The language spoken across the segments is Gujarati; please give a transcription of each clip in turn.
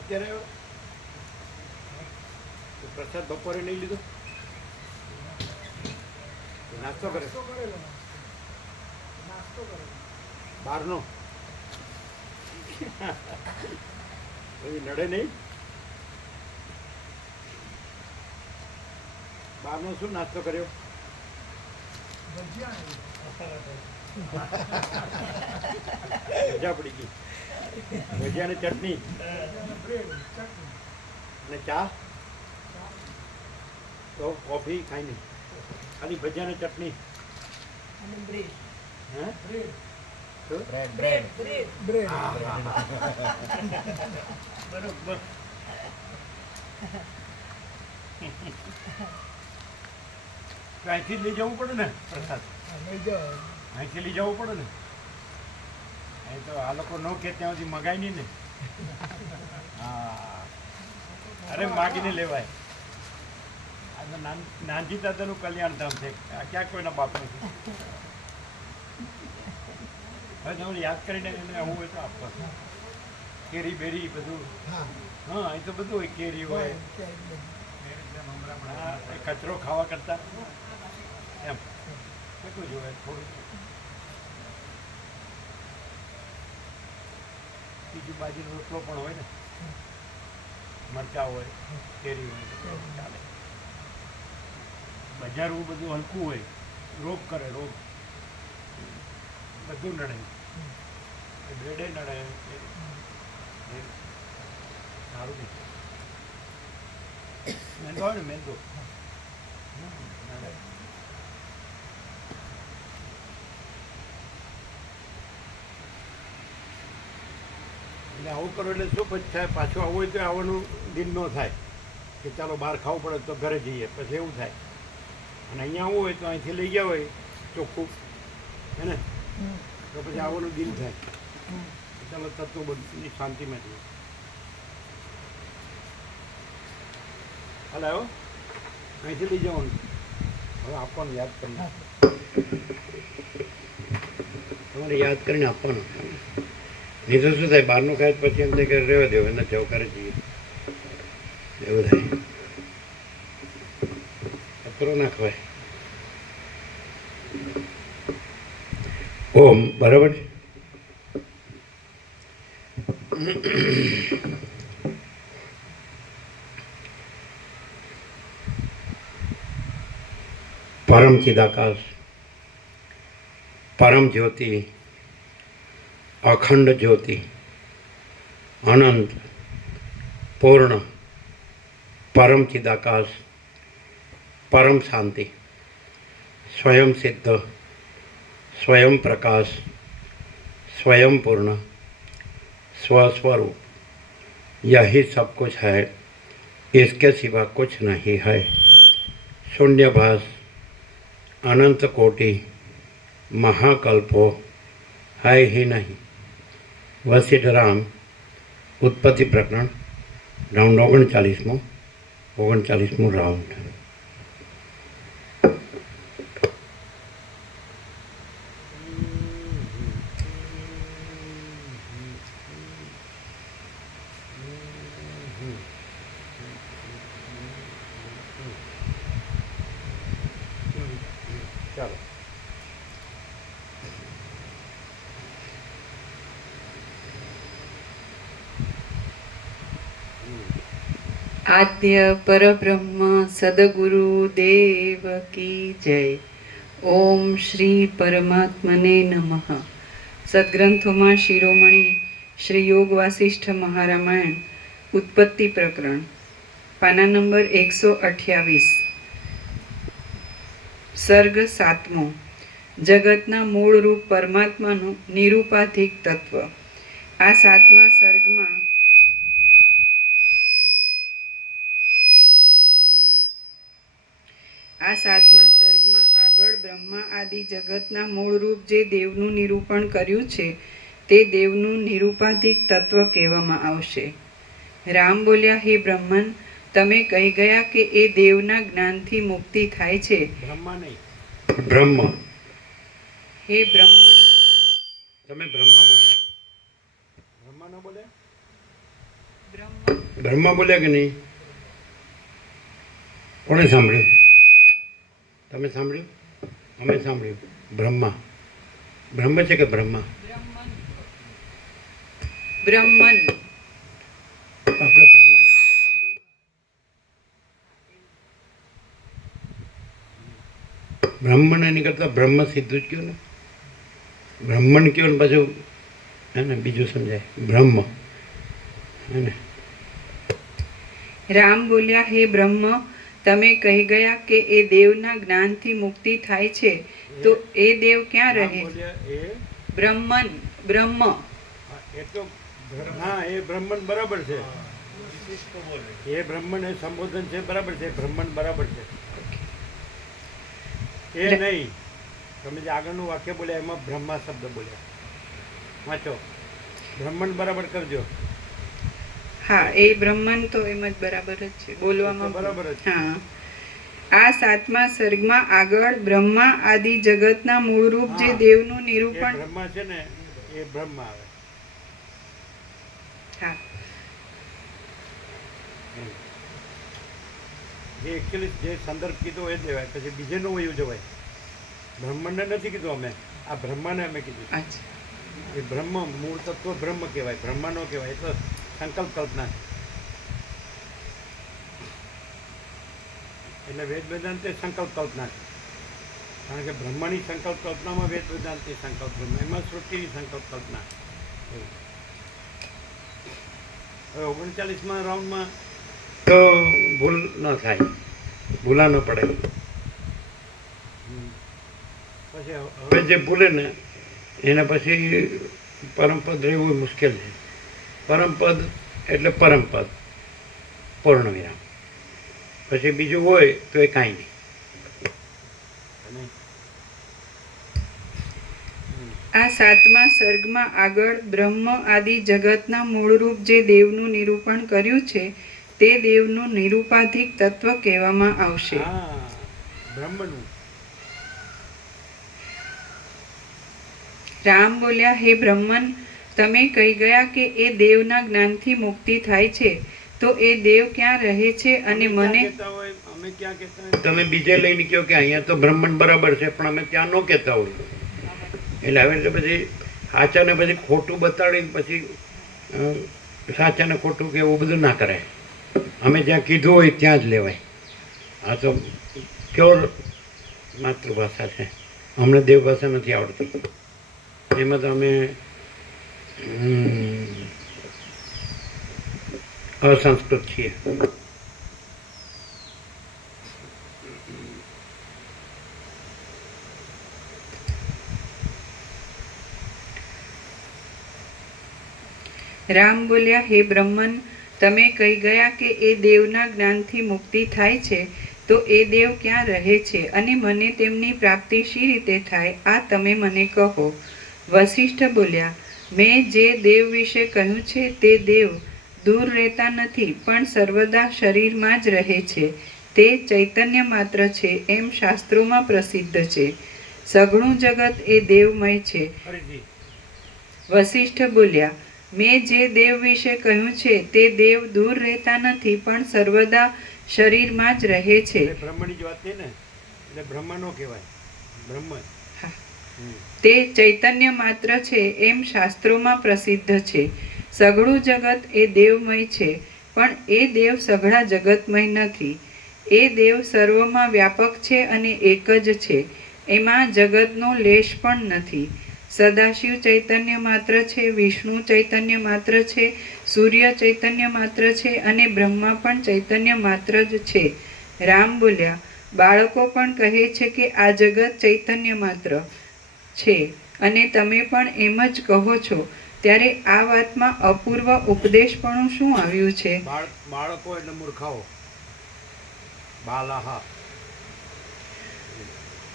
અત્યારે આવ્યો? પ્રસાદ બપોરે નહીં લીધો? નાસ્તો કરે? નાસ્તો બહારનો? પછી નડે નહીં? બહારનો શું નાસ્તો કર્યો? મજા પડી ગઈ. ભજીયા અને ચટણી. અને ચા? તો કોફી ખાઈ નહીં. ખાલી ભજીયા અને ચટણી. અને બ્રેડ. હે? બ્રેડ શું? Bread bread. બ્રેડ. હા, હા, હા. બરોબર. અહીંથી લઈ જવું પડે ને? પ્રસાદ લઈ અહીંથી લઈ જવું પડે ને? અહીં તો આ લોકો નો કે ત્યાં સુધી મગાય નહીં ને. હા. અરે માગીને લેવાય. આ તો નાન નાનજી દાદાનું કલ્યાણ ધામ છે. ક્યાં કોઈના બાપ નથી? હવે હું યાદ કરીને એને હોય તો આપવા કેરી બેરી બધું. હા. એ તો બધું હોય કેરી હોય. એ કચરો ખાવા કરતા. એમ. કેટલું જોવે થોડું. બીજું બાજુનો રોટલો પણ હોય ને, મરચા હોય, કેરી હોય, ચાલે. બજારનું બધું હલકું હોય રોગ કરે રોગ બધું નડે. બ્રેડે નડે સારું નહીં. મેંદો હોય ને મેંદો. નડે. એટલે આવું કરો એટલે શું પછી થાય? પાછું આવું હોય તો આવવાનું દિન ન થાય. કે ચાલો બહાર ખાવું પડે તો ઘરે જઈએ પછી એવું થાય. અને અહીંયા આવવું હોય તો અહીંથી લઈ ગયા હોય ચોખ્ખું. હે ને? તો પછી આવવાનું દિન થાય. ચાલો તત્વ બધું શાંતિમાં જઈએ. હાલ? આવ્યો અહીંથી લઈ જવાનું. હવે આપવાનું યાદ કરીને તમારે યાદ કરીને આપવાનું. નહીં શું થાય? બહારનું ખાય પછી એમને ઘરે રહેવા દેવું એના જવું કરે જઈએ એવું થાય. કચરો ના ખવાય. ઓમ, બરાબર પરમ ચિદાકાશ, પરમ જ્યોતિ अखंड ज्योति, अनंत, पूर्ण, परम चिदाकाश, परम शांति, स्वयं सिद्ध, स्वयं प्रकाश, स्वयं पूर्ण, स्वस्वरूप। यही सब कुछ है, इसके सिवा कुछ नहीं है। शून्य भाष अनंत कोटि, महाकल्पो, है ही नहीं। વસીઠરામ ઉત્પત્તિ પ્રકરણ રાઉન્ડ ઓગણચાલીસમો ઓગણચાલીસમો રાઉન્ડ આદ્ય પરબ્રહ્મ સદગુરુ દેવ કી જય. ઓમ શ્રી પરમાત્મને નમઃ. સદગ્રંથોમાં શિરોમણી શ્રી યોગ વાસિષ્ઠ મહારામાયણ, ઉત્પત્તિ પ્રકરણ, પાના નંબર એકસો અઠ્યાવીસ. સર્ગ સાતમો. જગતના મૂળ રૂપ પરમાત્માનું નિરૂપાધિક તત્વ. આ સાતમા સર્ગમાં આ સાતમા સર્ગમાં આગળ બ્રહ્મા આદિ જગતના મૂળરૂપ જે દેવનું નિરૂપણ કર્યું છે તે દેવનું નિરૂપાધિક તત્વ કહેવામાં આવશે. રામ બોલ્યા હે બ્રહ્મન તમે કહી ગયા કે એ દેવના જ્ઞાનથી મુક્તિ થાય છે. બ્રહ્મા નહીં. બ્રહ્મ. હે બ્રહ્મન. તમે બ્રહ્મા બોલ્યા. બ્રહ્મા ન બોલ્યા? બ્રહ્મ બ્રહ્મા બોલ્યા કે નહીં? કોણે સાંભળ્યું? તમે સાંભળ્યું? અમે સાંભળ્યું. બ્રહ્મા. બ્રહ્મ છે કે બ્રહ્મા? બ્રહ્મન. આપણે બ્રહ્મા બ્રહ્મણ એની કરતાં બ્રહ્મ સીધું જ કયો ને? બ્રહ્મણ કયો ને પાછું? હે ને બીજું સમજાય. બ્રહ્મ. હે ને? રામ બોલ્યા હે બ્રહ્મ તમે કહી ગયા કે એ દેવના જ્ઞાનથી મુક્તિ થાય છે તો એ દેવ ક્યાં રહે? બ્રહ્મન બ્રહ્મ. એ તો હા એ બ્રહ્મણ બરાબર છે. એ બ્રહ્મણ એ સંબોધન છે બરાબર છે બ્રહ્મણ બરાબર છે. એ નહીં. તમે જે આગળનું વાક્ય બોલ્યા એમાં બ્રહ્મા શબ્દ બોલ્યા. વાંચો. બ્રહ્મણ બરાબર કરજો. હા એ બ્રહ્માંડ તો એમ જ બરાબર જ છે બોલવામાં બરાબર હા. આ સાતમા સર્ગમાં આગળ બ્રહ્મા આદિ જગતના મૂળરૂપ જે દેવનું નિરૂપણ બ્રહ્મા છે ને એ બ્રહ્મા આવે. હા. જે એકચ્યુઅલી જે સંદર્ભ કીધો એ દેવાય પછી બીજે નો વયું જવાય. બ્રહ્મણને નથી કીધું અમે. આ બ્રહ્માને અમે કીધું એ બ્રહ્મ મૂળ તત્વ બ્રહ્મ કહેવાય બ્રહ્મા નો કહેવાય એટલે સંકલ્પ કલ્પના છે. એટલે વેદ વેદાંત એ સંકલ્પ કલ્પના છે. કારણ કે બ્રહ્માની સંકલ્પ કલ્પનામાં વેદ વેદાંતની સંકલ્પ કલ્પના એમાં સૃષ્ટિની સંકલ્પ કલ્પના. હવે ઓગણચાલીસમાં રાઉન્ડમાં તો ભૂલ ન થાય. ભૂલા ન પડે. પછી હવે જે ભૂલે ને એના પછી પરમપદ રહેવું મુશ્કેલ છે. પરમપદ એટલે પરમપદ પૂર્ણ વિરામ પછી બીજું હોય તો એ કાંઈ નહીં. આ સાતમા સર્ગમાં આગળ બ્રહ્મ આદિ જગતના મૂળરૂપ જે દેવનું નિરૂપણ કર્યું છે તે દેવનું નિરૂપાધિક તત્વ કહેવામાં આવશે. બ્રહ્મનું. રામ બોલ્યા હે બ્રહ્મન તમે કહી ગયા કે એ દેવના જ્ઞાનથી મુક્તિ થાય છે તો એ દેવ ક્યાં રહે છે અને મને હોય? અમે ક્યાં કહેતા તમે બીજે લઈને કહો કે અહીંયા તો બ્રહ્માંડ બરાબર છે પણ અમે ત્યાં ન કહેતા હોય. એટલે હવે રીતે પછી સાચાને પછી ખોટું બતાડીને પછી સાચાને ખોટું કે એવું બધું ના કરાય. અમે જ્યાં કીધું હોય ત્યાં જ લેવાય. આ તો પ્યોર માતૃભાષા છે. અમને દેવભાષા નથી આવડતી. એમાં તો અમે અસંસ્કૃત છીએ. રામ બોલ્યા, હે બ્રહ્મન, તમે કહી ગયા કે એ દેવના જ્ઞાનથી મુક્તિ થાય છે, તો એ દેવ ક્યાં રહે છે અને મને તેમની પ્રાપ્તિ શી રીતે થાય? આ તમે મને કહો. વશિષ્ઠ બોલ્યા મેં જે દેવ વિશે કહ્યું છે તે દેવ દૂર રહેતા નથી પણ સર્વદા શરીરમાં જ રહે છે. તે ચૈતન્ય માત્ર છે એમ શાસ્ત્રોમાં પ્રસિદ્ધ છે. સઘળું જગત એ દેવમય છે. વશિષ્ઠ બોલ્યા મેં જે દેવ વિશે કહ્યું છે તે દેવ દૂર રહેતા નથી પણ સર્વદા શરીરમાં જ રહે છે. બ્રહ્મની વાત ને? એટલે બ્રહ્મ નો કહેવાય બ્રહ્મ. તે ચૈતન્ય માત્ર છે એમ શાસ્ત્રોમાં પ્રસિદ્ધ છે. સઘળું જગત એ દેવમય છે, પણ એ દેવ સઘળા જગતમય નથી. એ દેવ સર્વમાં વ્યાપક છે અને એક જ છે. એમાં જગતનો લેશ પણ નથી. સદાશિવ ચૈતન્ય માત્ર છે, વિષ્ણુ ચૈતન્ય માત્ર છે, સૂર્ય ચૈતન્ય માત્ર છે અને બ્રહ્મા પણ ચૈતન્ય માત્ર જ છે. રામ બોલ્યા, બાળકો પણ કહે છે કે આ જગત ચૈતન્ય માત્ર છે. અને તમે પણ એમ જ કહો છો ત્યારે આ વાતમાં અપૂર્વ ઉપદેશપણું શું આવ્યું છે? બાળકો એટલે મૂર્ખાઓ. બાલાહા.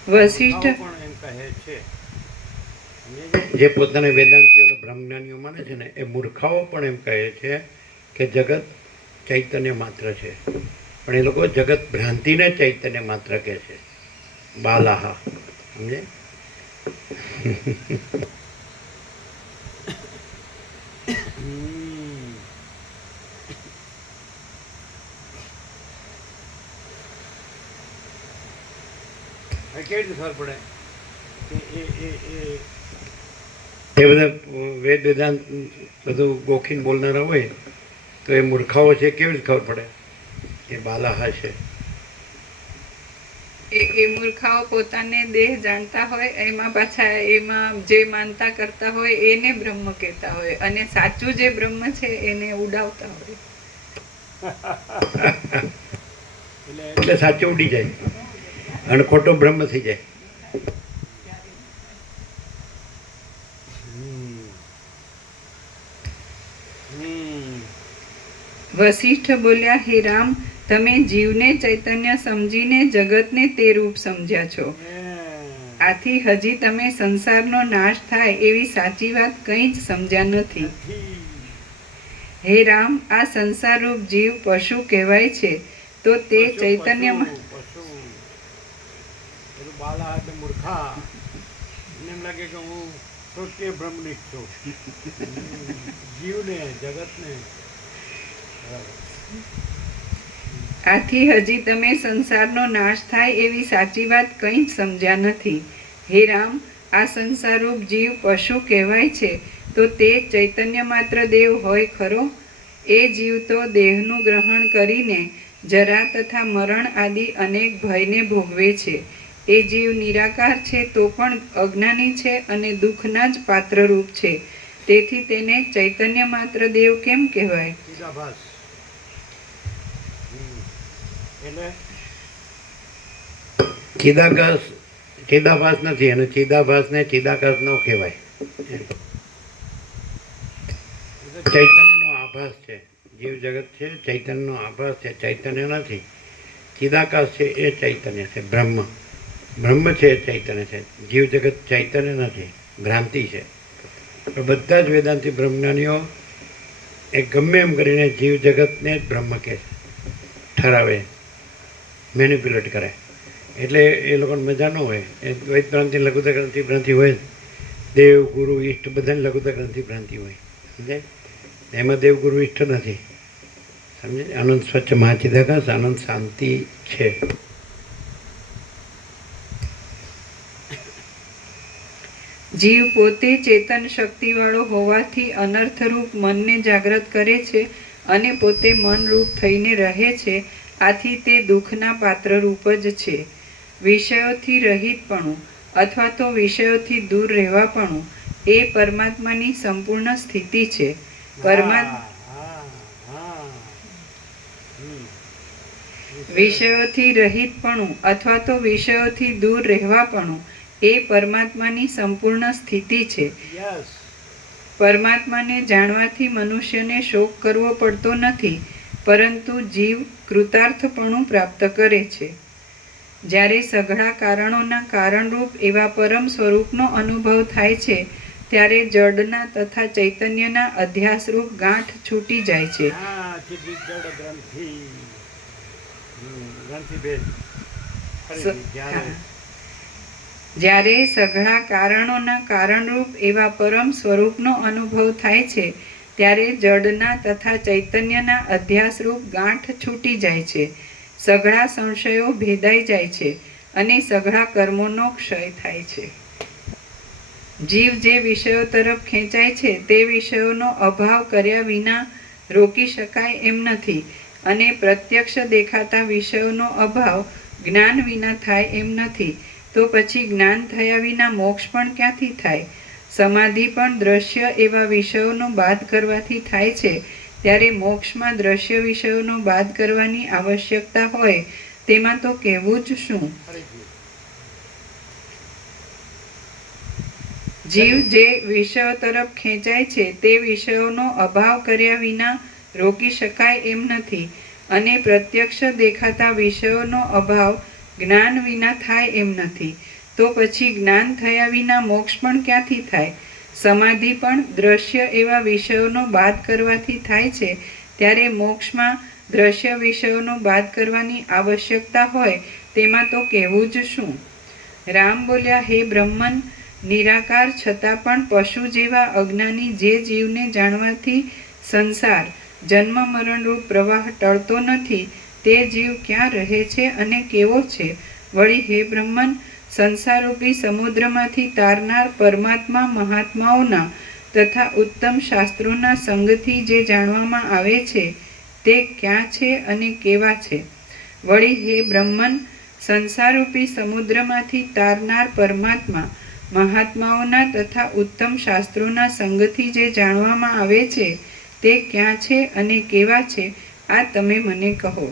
વશિષ્ઠ પણ એમ કહે છે. જે પોતાને વેદાંતિઓ બ્રહ્મજ્ઞાનીઓ માને છે ને એ મૂર્ખાઓ પણ એમ કહે છે કે જગત ચૈતન્ય માત્ર છે. પણ એ લોકો જગત ભ્રાંતિને ચૈતન્ય માત્ર કહે છે. બાલાહા. સમજે? કેવી રીતે ખબર પડે એ બધા વેદ વેદાંત બધું ગોખીને બોલનારા હોય તો એ મૂર્ખાઓ છે, કેવી રીતે ખબર પડે? એ બાલાહા છે. મૂર્ખાઓ પોતાને દેહ જાણતા હોય એમાં પાછા એમાં જે માનતા કરતા હોય એને બ્રહ્મ કહેતા હોય અને સાચું જે બ્રહ્મ છે એને ઉડાવતા હોય એટલે સાચું ઉડી જાય અને ખોટો બ્રહ્મ થઈ જાય. હમ. બોલ્યા હે રામ તમે જીવને ચૈતન્ય સમજીને જગતને તે રૂપ સમજ્યા છો. આથી હજી તમે સંસારનો નાશ થાય એવી સાચી વાત કંઈ જ સમજ્યા નથી. હે રામ આ સંસાર રૂપ જીવ પશુ કહેવાય છે તો તે ચૈતન્યમાં પશુ, પશુ. પેલું બાલા એટલે મૂર્ખા. એમ લાગે કે હું સૃષ્ટિ બ્રહ્મનિષ્ઠ છું. જીવને જગતને. આથી હજી તમે સંસારનો નાશ થાય એવી સાચી વાત કંઈ જ સમજ્યા નથી. હે રામ, આ સંસારરૂપ જીવ પશુ કહેવાય છે, તો તે ચૈતન્ય માત્ર દેવ હોય ખરો? એ જીવ તો દેહનું ગ્રહણ કરીને જરા તથા મરણ આદિ અનેક ભયને ભોગવે છે. એ જીવ નિરાકાર છે તો પણ અજ્ઞાની છે અને દુઃખના જ પાત્રરૂપ છે. તેથી તેને ચૈતન્ય માત્ર દેવ કેમ કહેવાય ચિદાભાસ હમ. એટલે ચિદાકાશ, ચિદાભાસ નથી અને ચિદાભાસને ચિદાકાશ ન કહેવાય ચૈતન્યનો આભાસ છે. જીવ જગત છે, ચૈતન્યનો આભાસ છે, ચૈતન્ય નથી. ચિદાકાશ છે, એ ચૈતન્ય છે, બ્રહ્મ. બ્રહ્મ છે, એ ચૈતન્ય છે. જીવ જગત ચૈતન્ય નથી, ભ્રાંતિ છે. બધા જ વેદાંતિ બ્રહ્મજ્ઞાનીઓ એ ગમે એમ કરીને જીવ જગતને જ બ્રહ્મ કહે છે. ઠરાવે. મેનિપ્યુલેટ કરે. એટલે એ લોકોને મજા ન હોય. એ દ્વૈત ભ્રાંતિ લઘુતા ગ્રંથિ ભ્રાંતિ હોય દેવ, ગુરુ, ઈષ્ટ બધાને લઘુતા ગ્રંથિ ભ્રાંતિ હોય. સમજે એમાં દેવ, ગુરુ, ઈષ્ટ નથી. સમજે આનંદ સ્વચ્છ મહાચિદાકાશ, આનંદ શાંતિ છે. જીવ પોતે ચેતન શક્તિવાળો હોવાથી અનર્થરૂપ મનને જાગૃત કરે છે અને પોતે મનરૂપ થઈને રહે છે. આથી તે દુઃખના પાત્રરૂપ જ છે. વિષયોથી રહિતપણું અથવા તો વિષયોથી દૂર રહેવાપણું એ પરમાત્માની સંપૂર્ણ સ્થિતિ છે. પરમાત્મા. વિષયોથી રહિતપણું અથવા તો વિષયોથી દૂર રહેવાપણું એ પરમાત્માની સંપૂર્ણ સ્થિતિ છે. પરમાત્માને જાણવાથી મનુષ્યને શોક કરવો પડતો નથી. પરંતુ જીવ કૃતાર્થપણું પ્રાપ્ત કરે છે જ્યારે સઘળા કારણોના કારણરૂપ એવા પરમ સ્વરૂપનો અનુભવ થાય છે, ત્યારે જડના તથા ચૈતન્યના અધ્યાસરૂપ ગાંઠ છૂટી જાય છે. જ્યારે સઘળા કારણોના કારણરૂપ એવા પરમ સ્વરૂપનો અનુભવ થાય છે ત્યારે જડના તથા ચૈતન્યના અધ્યાસરૂપ ગાંઠ છૂટી જાય છે. સઘળા સંશયો ભેદાઈ જાય છે અને સઘળા કર્મોનો ક્ષય થાય છે. જીવ જે વિષયો તરફ ખેંચાય છે તે વિષયોનો અભાવ કર્યા વિના રોકી શકાય એમ નથી અને પ્રત્યક્ષ દેખાતા વિષયોનો અભાવ જ્ઞાન વિના થાય એમ નથી. તો પછી જ્ઞાન થયા વિના મોક્ષ પણ ક્યાંથી થાય? સમાધિ પણ દ્રશ્ય એવા વિષયોનો બાદ કરવાથી થાય છે. ત્યારે મોક્ષમાં દ્રશ્ય વિષયોનો બાદ કરવાની આવશ્યકતા હોય, તેમાં તો કહેવું જ શું? જીવ જે વિષયો તરફ ખેંચાય છે, તે વિષયોનો અભાવ કર્યા વિના રોકી શકાય એમ નથી. અને પ્રત્યક્ષ દેખાતા વિષયોનો અભાવ જ્ઞાન વિના થાય એમ નથી. તો પછી જ્ઞાન થયા વિના મોક્ષ પણ ક્યાંથી થાય? સમાધિ પણ દ્રશ્ય એવા વિષયોનો બાદ કરવાથી થાય છે. ત્યારે મોક્ષમાં દ્રશ્ય વિષયોનો બાદ કરવાની આવશ્યકતા હોય તેમાં તો કહેવું જ શું? રામ બોલ્યા, હે બ્રહ્મન, નિરાકાર છતાં પણ પશુ જેવા અજ્ઞાની જે જીવને જાણવાથી સંસાર, જન્મ મરણરૂપ પ્રવાહ ટળતો નથી, તે જીવ ક્યાં રહે છે અને કેવો છે? વળી, હે બ્રહ્મન સંસારરૂપી સમુદ્રમાંથી તારનાર પરમાત્મા મહાત્માઓના તથા ઉત્તમ શાસ્ત્રોના સંગથી જે જાણવામાં આવે છે, તે ક્યાં છે અને કેવા છે? વળી હે બ્રહ્મન, સંસારૂપી સમુદ્રમાંથી તારનાર પરમાત્મા મહાત્માઓના તથા ઉત્તમ શાસ્ત્રોના સંગથી જે જાણવામાં આવે છે, તે ક્યાં છે અને કેવા છે, આ તમે મને કહો.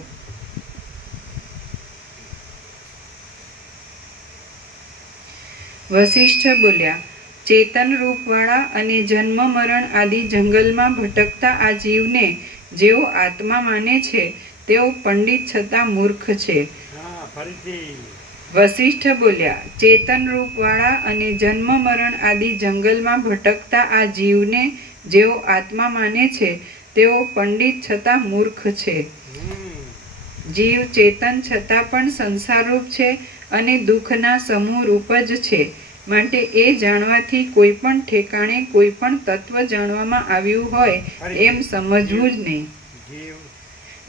વશિષ્ઠ બોલ્યા ચેતન રૂપવાળા અને જન્મ મરણ આદિ જંગલમાં ભટકતા આ જીવને જેઓ આત્મા માને છે તેઓ પંડિત છતાં મૂર્ખ છે. વસિષ્ઠ બોલ્યા ચેતન રૂપવાળા અને જન્મ મરણ આદિ જંગલમાં ભટકતા આ જીવને જેઓ આત્મા માને છે તેઓ પંડિત છતાં મૂર્ખ છે. જીવ ચેતન છતાં પણ સંસારરૂપ છે અને દુઃખના સમૂહ રૂપ જ છે. માટે એ જાણવાથી કોઈ પણ ઠેકાણે કોઈ પણ તત્વ જાણવામાં આવ્યું હોય એમ સમજવું જ નહીં.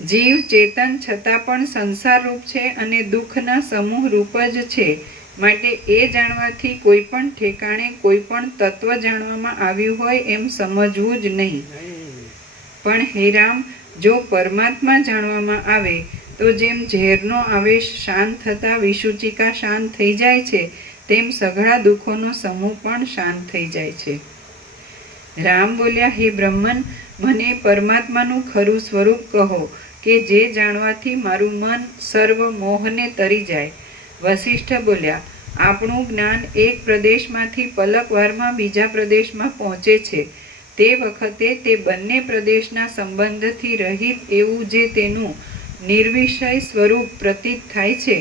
જીવ ચેતન છતાં પણ સંસાર રૂપ છે અને દુઃખના સમૂહ રૂપ જ છે. માટે એ જાણવાથી કોઈ પણ ઠેકાણે કોઈ પણ તત્વ જાણવામાં આવ્યું હોય એમ સમજવું જ નહીં. પણ હે રામ, જો પરમાત્મા જાણવામાં આવે તો જેમ ઝેરનો આવેશ શાંત થતાં વિસૂચિકા શાંત થઈ જાય છે, તેમ સઘળા દુઃખોનો સમૂહ પણ શાંત થઈ જાય છે. રામ બોલ્યા, હે બ્રહ્મન, મને પરમાત્માનું ખરું સ્વરૂપ કહો, કે જે જાણવાથી મારું મન સર્વ મોહને તરી જાય. વશિષ્ઠ બોલ્યા, આપણું જ્ઞાન એક પ્રદેશમાંથી પલકવારમાં બીજા પ્રદેશમાં પહોંચે છે. તે વખતે તે બંને પ્રદેશના સંબંધથી રહિત એવું જે તેનું નિર્વિષય સ્વરૂપ પ્રતીત થાય છે,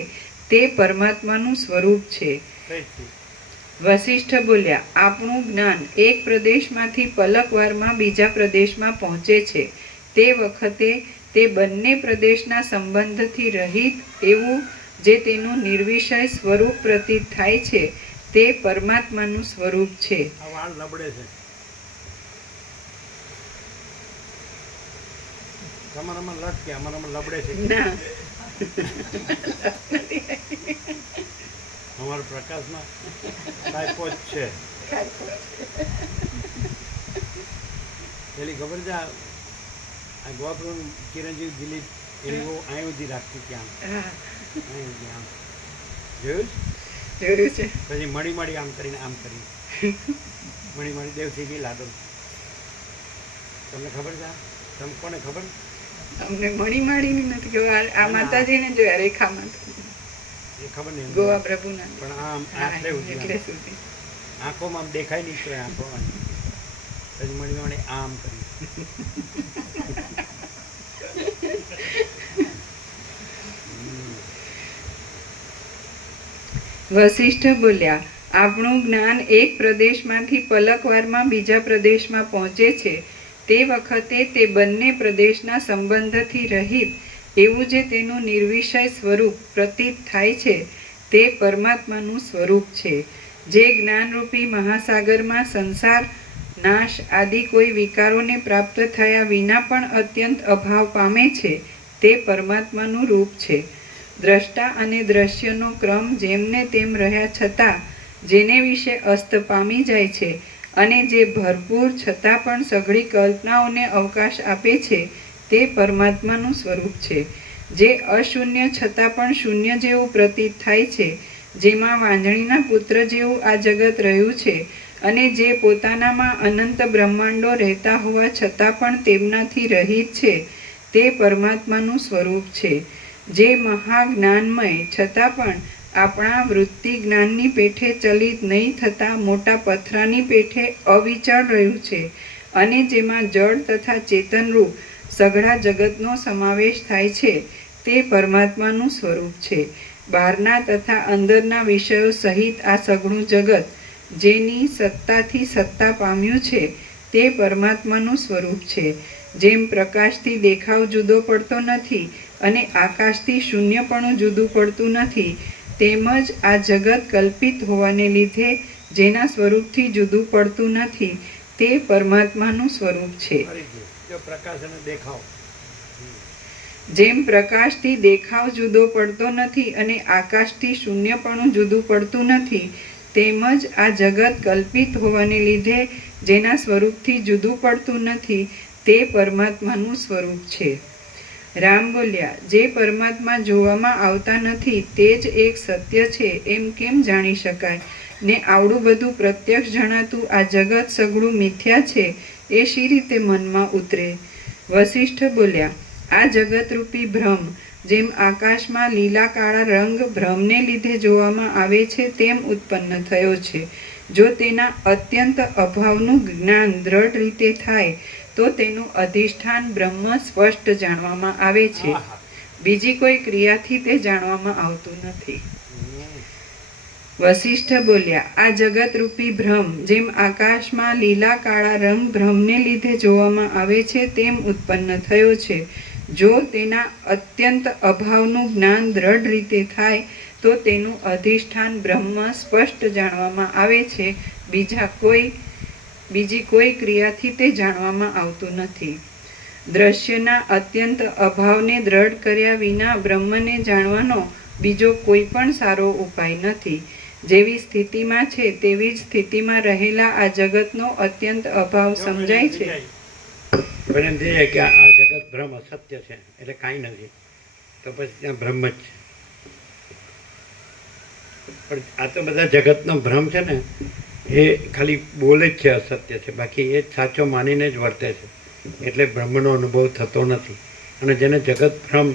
તે પરમાત્માનું સ્વરૂપ છે. વશિષ્ઠ બોલ્યા, આપણું જ્ઞાન એક પ્રદેશમાંથી પલકવારમાં બીજા પ્રદેશમાં પહોંચે છે. તે વખતે તે બંને પ્રદેશના સંબંધથી રહિત એવું જે તેનું નિર્વિષય સ્વરૂપ પ્રતીત થાય છે, તે પરમાત્માનું સ્વરૂપ છે આ વાળ લબડે છે તમારામાં લટ કે અમારામાં લબડે છે. અમારા પ્રકાશમાં ટાઈપો જ છે. પેલી ખબર છે આ ગોપરું ચિરંજીવ દિલીપ એવો અહીં સુધી રાખતી ત્યાં અહીં સુધી આમ. જોયું? જોયું છે. પછી મળી મળી આમ કરીને આમ કરી મળી મળી દેવથી ગઈ લાડો. તમને ખબર છે? તમને કોને ખબર? અમને મણી માડીની નથી કે આ- માતાજીને જોયા રેખા માતા ખબર નહીં. ગોવા પ્રભુના. પણ આમ એટલે સુધી. આંખોમાં દેખાય તો આંખો પછી મળી મળી આમ કરી. વશિષ્ઠ બોલ્યા આપણું જ્ઞાન એક પ્રદેશમાંથી પલકવારમાં બીજા પ્રદેશમાં પહોંચે છે. તે વખતે તે બંને પ્રદેશના સંબંધથી રહિત, એવું જે તેનું નિર્વિષય સ્વરૂપ પ્રતીત થાય છે, તે પરમાત્માનું સ્વરૂપ છે. જે જ્ઞાનરૂપી મહાસાગરમાં સંસાર, નાશ આદિ કોઈ વિકારોને પ્રાપ્ત થયા વિના પણ અત્યંત અભાવ પામે છે, તે પરમાત્માનું રૂપ છે. દ્રષ્ટા અને દ્રશ્યનો ક્રમ જેમને તેમ રહ્યા છતાં, જેને વિશે અસ્ત પામી જાય છે અને જે ભરપૂર છતાં પણ સઘળી કલ્પનાઓને અવકાશ આપે છે, તે પરમાત્માનું સ્વરૂપ છે. જે અશૂન્ય છતાં પણ શૂન્ય જેવું પ્રતીત થાય છે, જેમાં વાંજણીના પુત્ર જેવું આ જગત રહ્યું છે, અને જે પોતાનામાં અનંત બ્રહ્માંડો રહેતા હોવા છતાં પણ તેમનાથી રહિત છે, તે પરમાત્માનું સ્વરૂપ છે. જે મહાજ્ઞાનમય છતાં પણ આપણા વૃત્તિ જ્ઞાનની પેઠે ચલિત નહીં થતાં મોટા પથરાની પેઠે અવિચળ રહ્યું છે અને જેમાં જળ તથા ચેતનરૂપ સઘળા જગતનો સમાવેશ થાય છે તે પરમાત્માનું સ્વરૂપ છે. બહારના તથા અંદરના વિષયો સહિત આ સઘળું જગત જેની સત્તાથી સત્તા પામ્યું છે તે પરમાત્માનું સ્વરૂપ છે. જેમ પ્રકાશથી દેખાવ જુદો પડતો નથી અને આકાશથી શૂન્યપણું જુદું પડતું નથી તેમજ આ જગત કલ્પિત હોવાને લીધે જેના સ્વરૂપથી જુદું પડતું નથી, તે પરમાત્માનું સ્વરૂપ છે. જેમ પ્રકાશથી દેખાવ જુદો પડતો નથી અને આકાશથી શૂન્યપણું જુદું પડતું નથી, તેમજ આ જગત કલ્પિત હોવાને લીધે જેના સ્વરૂપથી જુદું પડતું નથી, તે પરમાત્માનું સ્વરૂપ છે. રામ બોલ્યા, જે પરમાત્મા જોવામાં આવતા નથી, તે જ એક સત્ય છે, એમ કેમ જાણી શકાય? ને આવડું બધું પ્રત્યક્ષ જણાતું આ જગત સગળું મિથ્યા છે, એ શી રીતે મનમાં ઉતરે? વશિષ્ઠ બોલ્યા, આ જગતરૂપી ભ્રમ, જેમ આકાશમાં લીલા કાળા રંગ ભ્રમને લીધે જોવામાં આવે છે, તેમ ઉત્પન્ન થયો છે. જો તેના અત્યંત અભાવનું જ્ઞાન દ્રઢ રીતે થાય તો તેનું અધિષ્ઠાન બ્રહ્મ સ્પષ્ટ જાણવામાં આવે છે. બીજી કોઈ ક્રિયાથી તે જાણવામાં આવતું નથી. વશિષ્ઠ બોલ્યા આ જગતરૂપી ભ્રમ જેમ આકાશમાં લીલા કાળા રંગ ભ્રમને લીધે જોવામાં આવે છે તેમ ઉત્પન્ન થયો છે. જો તેના અત્યંત અભાવનું જ્ઞાન દ્રઢ રીતે થાય તો તેનું અધિષ્ઠાન બ્રહ્મ સ્પષ્ટ જાણવામાં આવે છે. બીજા કોઈ બીજી કોઈ ક્રિયાથી તે જાણવામાં આવતું નથી. દ્રશ્યના અત્યંત અભાવને દ્રઢ કર્યા વિના બ્રહ્મને જાણવાનો બીજો કોઈ પણ સારો ઉપાય નથી. જેવી સ્થિતિમાં છે તેવી જ સ્થિતિમાં રહેલા આ જગતનો અત્યંત અભાવ સમજાય છે. એમ થઈ કે આ જગત ભ્રમ અસત્ય છે એટલે કાંઈ નથી. તો પછી ત્યાં બ્રહ્મ જ છે. પણ આ તો બધા જગતનો ભ્રમ છે ને એ ખાલી બોલે જ છે અસત્ય છે. બાકી એ સાચો માનીને જ વર્તે છે. એટલે બ્રહ્મનો અનુભવ થતો નથી. અને જેને જગત ભ્રમ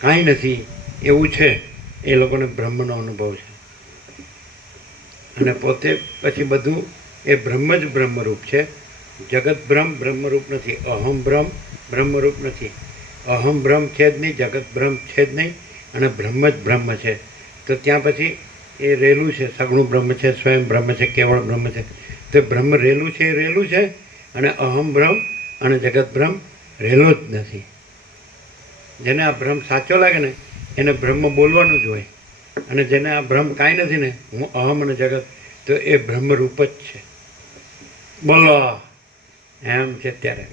કાંઈ નથી, એવું છે, એ લોકોને બ્રહ્મનો અનુભવ છે. અને પોતે પછી બધું એ બ્રહ્મ જ બ્રહ્મરૂપ છે. જગત ભ્રમ બ્રહ્મરૂપ નથી. અહમ ભ્રમ બ્રહ્મરૂપ નથી. અહમ ભ્રમ છે જ નહીં, જગત ભ્રમ છે જ નહીં, અને બ્રહ્મ જ બ્રહ્મ છે. તો ત્યાં પછી એ રેલું છે, સગણું બ્રહ્મ છે, સ્વયં બ્રહ્મ છે, કેવળ બ્રહ્મ છે. તે બ્રહ્મ રેલું છે એ રેલું છે અને અહમ બ્રહ્મ અને જગત બ્રહ્મ રેલો જ નથી. જેને આ ભ્રમ સાચો લાગે ને, એને બ્રહ્મ બોલવાનું જ હોય. અને જેને આ ભ્રમ કાંઈ નથી ને, હું અહમ અને જગત, તો એ બ્રહ્મરૂપ જ છે. બોલો, એમ છે ત્યારે.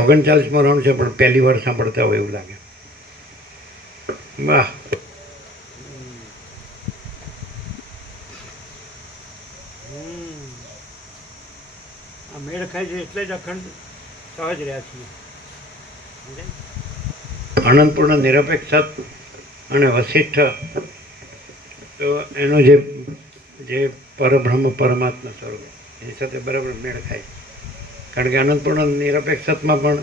ઓગણચાલીસમાં રાઉન્ડ છે, પણ પહેલી વાર સાંભળતા હોય એવું લાગે. વાહ આ મેળ ખાય છે એટલે જ અખંડ સહજ રહ્યા છીએ. અનંતપૂર્ણ નિરપેક્ષ અને વશિષ્ઠ તો એનો જે જે પરબ્રહ્મ પરમાત્મા સ્વરૂપ એની સાથે બરાબર મેળ ખાય. કારણ કે અનંતપૂર્ણ નિરપેક્ષતમાં પણ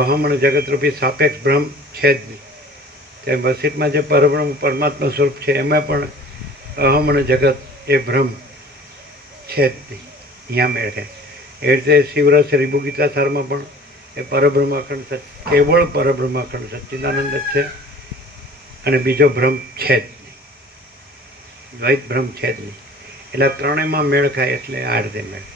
અહમ અને જગતરૂપી સાપેક્ષ ભ્રમ છે જ નહીં. તેમ વસિતમાં જે પરબ્રહ્મ, પરમાત્મા સ્વરૂપ છે, એમાં પણ અહમ અને જગત એ ભ્રમ છે જ નહીં. અહીંયા મેળ એ રીતે શિવરસ રીબુ ગીતા સારમાં પણ એ પરબ્રહ્માખંડ સચ કેવળ પરબ્રહ્માખંડ સચ્ચિદાનંદ જ છે અને બીજો ભ્રમ છે જ નહીં. દ્વૈત ભ્રમ છે જ નહીં. એટલે ત્રણેયમાં મેળ ખાય એટલે આ રીતે મેળ